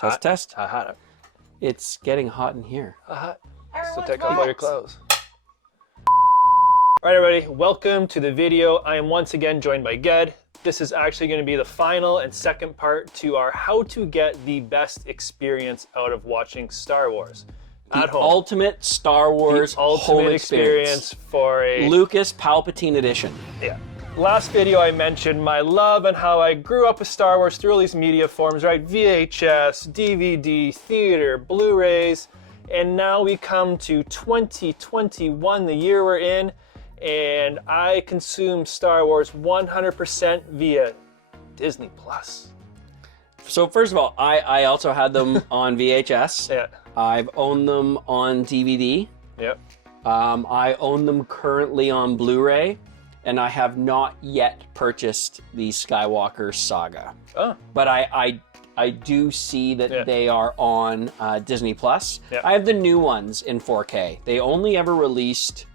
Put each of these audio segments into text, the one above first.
Test, test. Hot. It's getting hot in here. So take off all your clothes. All right, everybody, welcome to the video. I am once again joined by Ged. This is actually going to be the final and second part to our how to get the best experience out of watching Star Wars at home. Ultimate Star Wars home experience for a Lucas Palpatine edition. Yeah. Last video I mentioned my love and how I grew up with Star Wars through all these media forms, right? VHS, DVD, theater, Blu Rays, and now we come to 2021, the year we're in, and I consume Star Wars 100% via Disney Plus. So first of all, I also had them on VHS. Yeah. I've owned them on DVD. Yep. I own them currently on Blu Ray. And I have not yet purchased the Skywalker Saga. Oh. But I do see that they are on Disney Plus. Yeah. I have the new ones in 4K. They only ever released,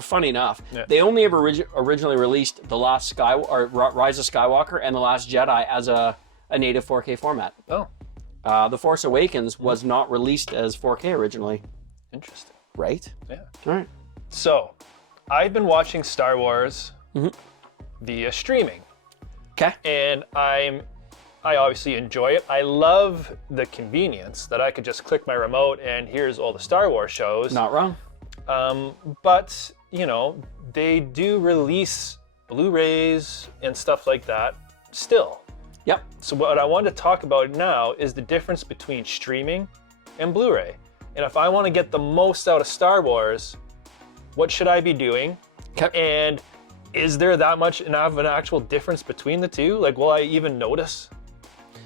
funny enough, they only ever originally released the last Rise of Skywalker and the Last Jedi as a native 4K format. Oh. The Force Awakens was not released as 4K originally. Interesting. Right? Yeah. All right. So, I've been watching Star Wars via streaming. Okay. And I obviously enjoy it. I love the convenience that I could just click my remote and here's all the Star Wars shows. Not wrong. But, you know, they do release Blu-rays and stuff like that still. Yep. So what I want to talk about now is the difference between streaming and Blu-ray. And if I want to get the most out of Star Wars, what should I be doing? Okay. And is there that much of an actual difference between the two? Like, will I even notice,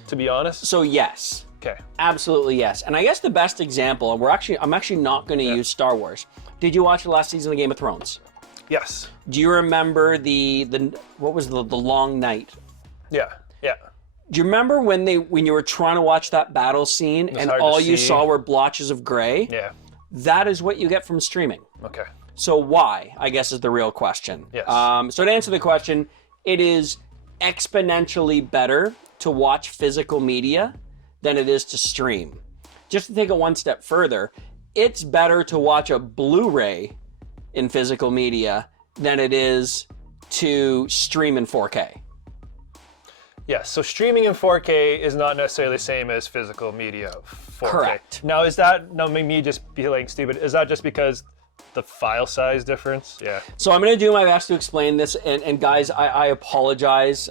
to be honest? So yes. Okay. Absolutely yes. And I guess the best example, I'm actually not going to use Star Wars. Did you watch the last season of Game of Thrones? Yes. Do you remember what was the long night? Yeah. Yeah. Do you remember when you were trying to watch that battle scene and all you saw were blotches of gray? Yeah. That is what you get from streaming. Okay. So why, I guess, is the real question. Yes. So to answer the question, it is exponentially better to watch physical media than it is to stream. Just to take it one step further, it's better to watch a Blu-ray in physical media than it is to stream in 4K. Yes, so streaming in 4K is not necessarily the same as physical media 4K. Correct. Now, me just feeling stupid, is that just because the file size difference? Yeah. So I'm going to do my best to explain this, and guys, I apologize,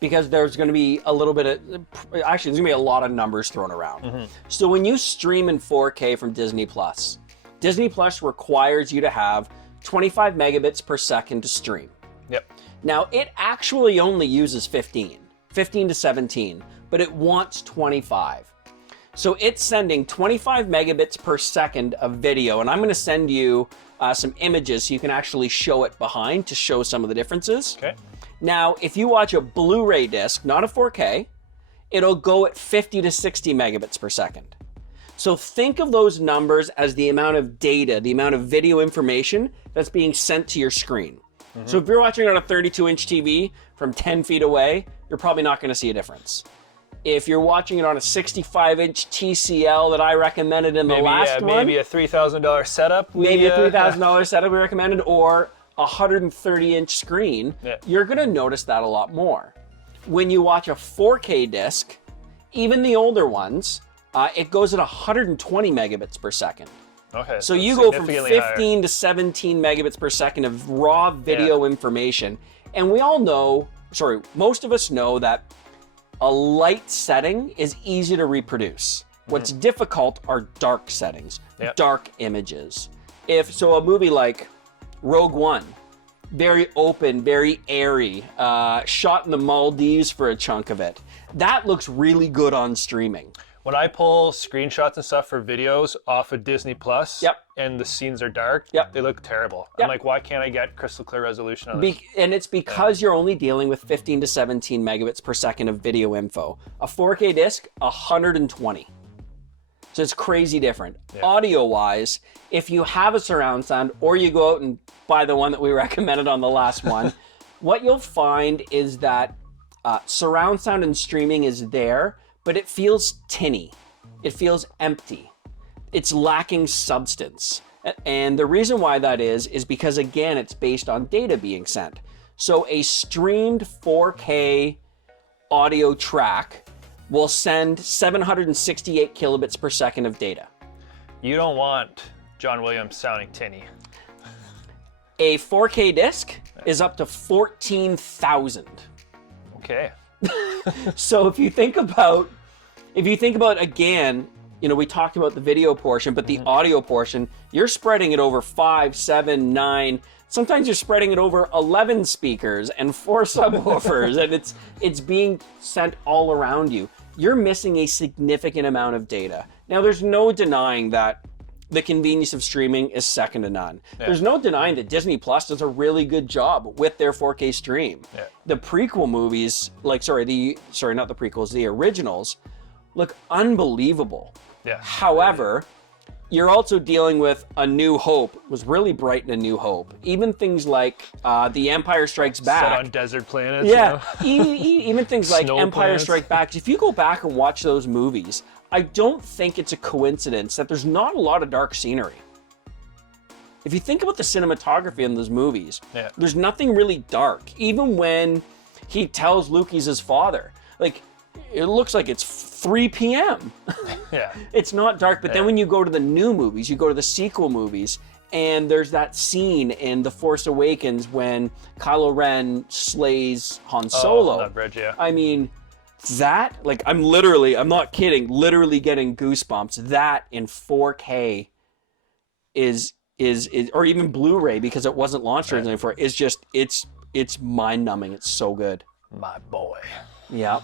because there's going to be a little bit of, actually, there's going to be a lot of numbers thrown around. So when you stream in 4K from Disney Plus requires you to have 25 megabits per second to stream. Yep. Now, it actually only uses 15 to 17, but it wants 25. So it's sending 25 megabits per second of video, and I'm going to send you some images so you can actually show it behind to show some of the differences. Okay. Now, if you watch a Blu-ray disc, not a 4K, it'll go at 50 to 60 megabits per second. So think of those numbers as the amount of data, the amount of video information that's being sent to your screen. So if you're watching it on a 32-inch TV from 10 feet away, you're probably not going to see a difference. If you're watching it on a 65-inch TCL that I recommended in the last one, maybe a $3,000 setup. Maybe a $3,000 setup we recommended, or a 130-inch screen, you're going to notice that a lot more. When you watch a 4K disc, even the older ones, it goes at 120 megabits per second. Okay. So you go from 15 to 17 megabits per second of raw video information. And we all know, most of us know that a light setting is easy to reproduce. What's difficult are dark settings, dark images. So a movie like Rogue One, very open, very airy, shot in the Maldives for a chunk of it. That looks really good on streaming. When I pull screenshots and stuff for videos off of Disney Plus, and the scenes are dark, they look terrible. I'm like, why can't I get crystal clear resolution on this? And it's because you're only dealing with 15 to 17 megabits per second of video info. A 4K disc, 120. So it's crazy different. Audio-wise, if you have a surround sound, or you go out and buy the one that we recommended on the last one, what you'll find is that surround sound and streaming is there, but it feels tinny. It feels empty. It's lacking substance. And the reason why that is because, again, it's based on data being sent. So a streamed 4K audio track will send 768 kilobits per second of data. You don't want John Williams sounding tinny. A 4K disc is up to 14,000. Okay. So if you think about, again, you know, we talked about the video portion, but the audio portion, you're spreading it over 5, 7, 9. Sometimes you're spreading it over 11 speakers and 4 subwoofers, and it's being sent all around you. You're missing a significant amount of data. Now, there's no denying that the convenience of streaming is second to none. Yeah. There's no denying that Disney Plus does a really good job with their 4K stream. Yeah. The prequel movies, not the prequels, the originals, look unbelievable. Yeah. However, you're also dealing with A New Hope, was really bright in A New Hope. Even things like The Empire Strikes Back. Set on desert planets. Yeah, you know? even things like Snow Empire planets. Strikes Back. If you go back and watch those movies, I don't think it's a coincidence that there's not a lot of dark scenery. If you think about the cinematography in those movies, there's nothing really dark. Even when he tells Luke he's his father, like, it looks like it's 3 p.m. Yeah. It's not dark, but then when you go to the new movies, you go to the sequel movies, and there's that scene in The Force Awakens when Kylo Ren slays Han Solo. On that bridge, yeah. I mean, that, like, I'm not kidding, literally getting goosebumps. That in 4K is or even Blu Ray, because it wasn't launched originally for it, is just, it's mind numbing. It's so good. My boy. Yeah.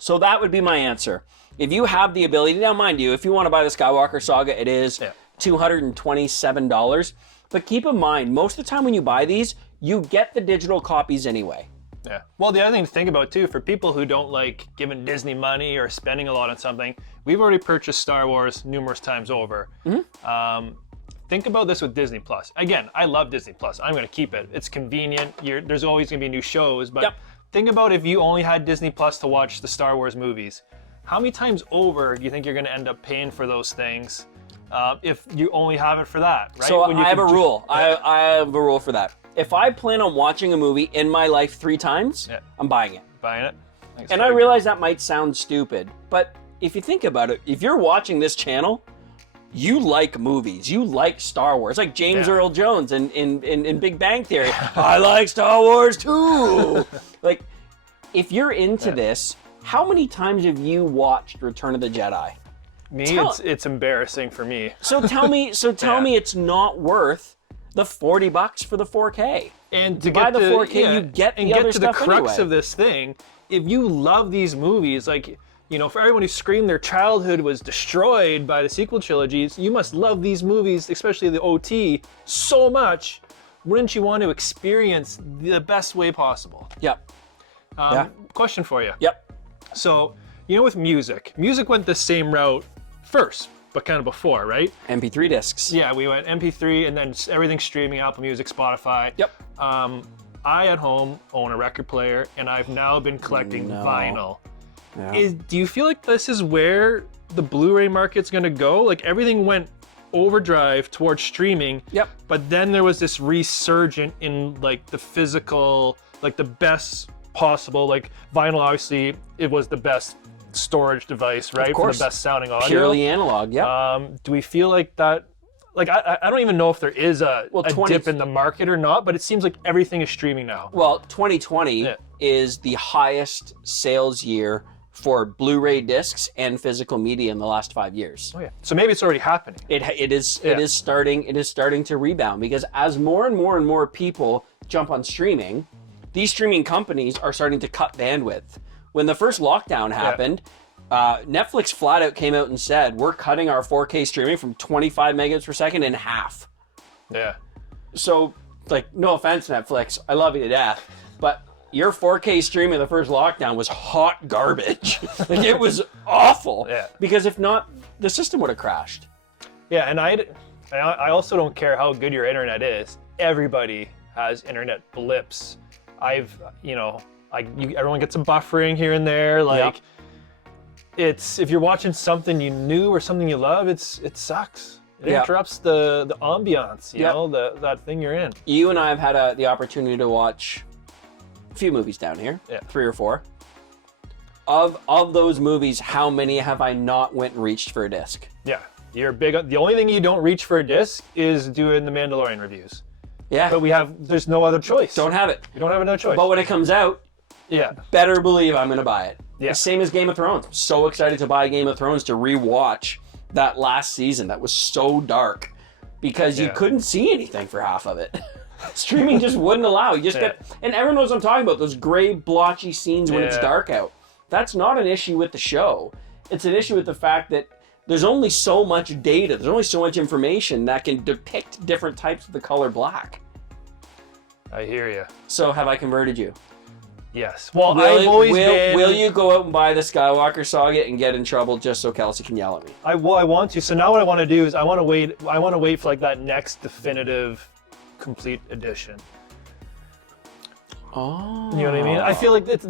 So that would be my answer. If you have the ability, now mind you, if you want to buy the Skywalker Saga, it is $227. But keep in mind, most of the time when you buy these, you get the digital copies anyway. Yeah. Well, the other thing to think about too, for people who don't like giving Disney money or spending a lot on something, we've already purchased Star Wars numerous times over. Think about this with Disney Plus. Again, I love Disney Plus. I'm going to keep it. It's convenient. There's always going to be new shows, but think about if you only had Disney Plus to watch the Star Wars movies. How many times over do you think you're going to end up paying for those things if you only have it for that, right? So I have a rule. I have a rule for that. If I plan on watching a movie in my life 3 times, I'm buying it. Buying it? And I realize that might sound stupid, but if you think about it, if you're watching this channel, you like movies. You like Star Wars. Like James Earl Jones in Big Bang Theory. I like Star Wars too. Like, if you're into this, how many times have you watched Return of the Jedi? It's embarrassing for me. So tell me it's not worth the $40 for the 4K. And to buy get the 4K, you get the other stuff the crux anyway. of this thing, if you love these movies, like, you know, for everyone who screamed their childhood was destroyed by the sequel trilogies, you must love these movies, especially the OT, so much. Wouldn't you want to experience the best way possible? Yep. Question for you. Yep. So, you know, with music went the same route first, but kind of before, right? MP3 discs. Yeah, we went MP3 and then everything streaming, Apple Music, Spotify. Yep. I at home own a record player, and I've now been collecting vinyl. Yeah. Do you feel like this is where the Blu-ray market's gonna go? Like, everything went overdrive towards streaming. Yep. But then there was this resurgent in like the physical, like the best possible, like vinyl, obviously it was the best storage device, right? Of course. For the best sounding audio. Purely analog, yeah. Do we feel like that? Like, I don't even know if there is a dip in the market or not, but it seems like everything is streaming now. Well, 2020 is the highest sales year for Blu-ray discs and physical media in the last 5 years. Oh yeah. So maybe it's already happening. It is starting to rebound, because as more and more people jump on streaming, these streaming companies are starting to cut bandwidth. When the first lockdown happened, Netflix flat out came out and said, we're cutting our 4K streaming from 25 megabits per second in half. Yeah. So, like, no offense, Netflix, I love you to death, but your 4K stream in the first lockdown was hot garbage. Like, it was awful. Yeah. Because if not, the system would have crashed. Yeah, and I also don't care how good your internet is. Everybody has internet blips. Everyone gets some buffering here and there. Like, if you're watching something you knew or something you love, it sucks. It interrupts the ambiance, you know, that thing you're in. You and I have had the opportunity to watch a few movies down here, 3 or 4. Of those movies, how many have I not went and reached for a disc? Yeah, you're big. The only thing you don't reach for a disc is doing the Mandalorian reviews. Yeah. But there's no other choice. Don't have it. You don't have another choice. But when it comes out, better believe I'm going to buy it. Yeah. Same as Game of Thrones. I'm so excited to buy Game of Thrones to rewatch that last season that was so dark because you couldn't see anything for half of it. Streaming just wouldn't allow. You just and everyone knows what I'm talking about, those gray blotchy scenes when it's dark out. That's not an issue with the show. It's an issue with the fact that there's only so much data, there's only so much information that can depict different types of the color black. I hear you. So have I converted you? Yes. Well, I've always been... Will you go out and buy the Skywalker Saga and get in trouble just so Kelsey can yell at me? I want to. So now what I want to do is I want to wait for like that next definitive complete edition. Oh. You know what I mean? I feel like it's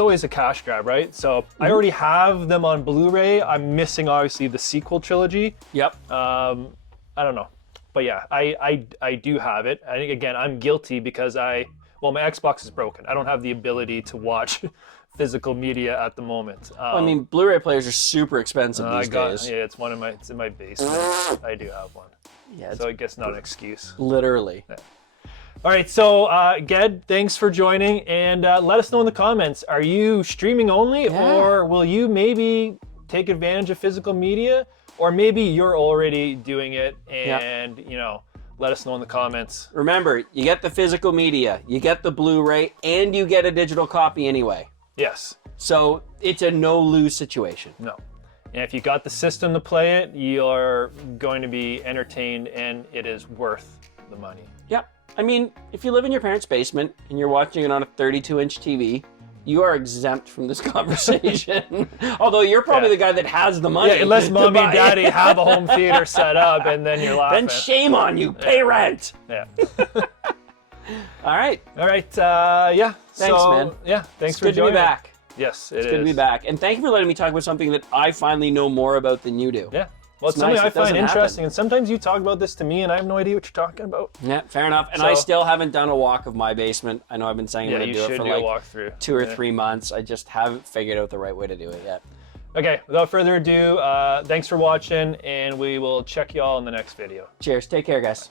always a cash grab, right? So I already have them on Blu Ray. I'm missing obviously the sequel trilogy. Yep. I don't know. But yeah, I do have it. I think again I'm guilty because my Xbox is broken. I don't have the ability to watch physical media at the moment. I mean, Blu-ray players are super expensive these days. Yeah, it's in my basement. I do have one. Yeah, so I guess not an excuse. Literally. Yeah. All right, so Ged, thanks for joining, and let us know in the comments. Are you streaming only, or will you maybe take advantage of physical media, or maybe you're already doing it, and you know, let us know in the comments. Remember, you get the physical media, you get the Blu-ray, and you get a digital copy anyway. Yes. So it's a no-lose situation. No. And if you got the system to play it, you're going to be entertained, and it is worth the money. Yep. I mean, if you live in your parents' basement and you're watching it on a 32-inch TV, you are exempt from this conversation. Although you're probably the guy that has the money. Yeah, unless mommy and daddy have a home theater set up, and then you're laughing. Then shame on you. Pay rent. Yeah. All right. All right. Yeah. Thanks, man. Yeah. Thanks for joining. It's good to be back. Yes, it's good to be back. And thank you for letting me talk about something that I finally know more about than you do. Yeah. Well, it's something I find interesting, and sometimes you talk about this to me, and I have no idea what you're talking about. Yeah, fair enough. And I still haven't done a walk of my basement. I know I've been saying I'm going to do it for like 2 or 3 months. I just haven't figured out the right way to do it yet. Okay, without further ado, thanks for watching, and we will check you all in the next video. Cheers. Take care, guys.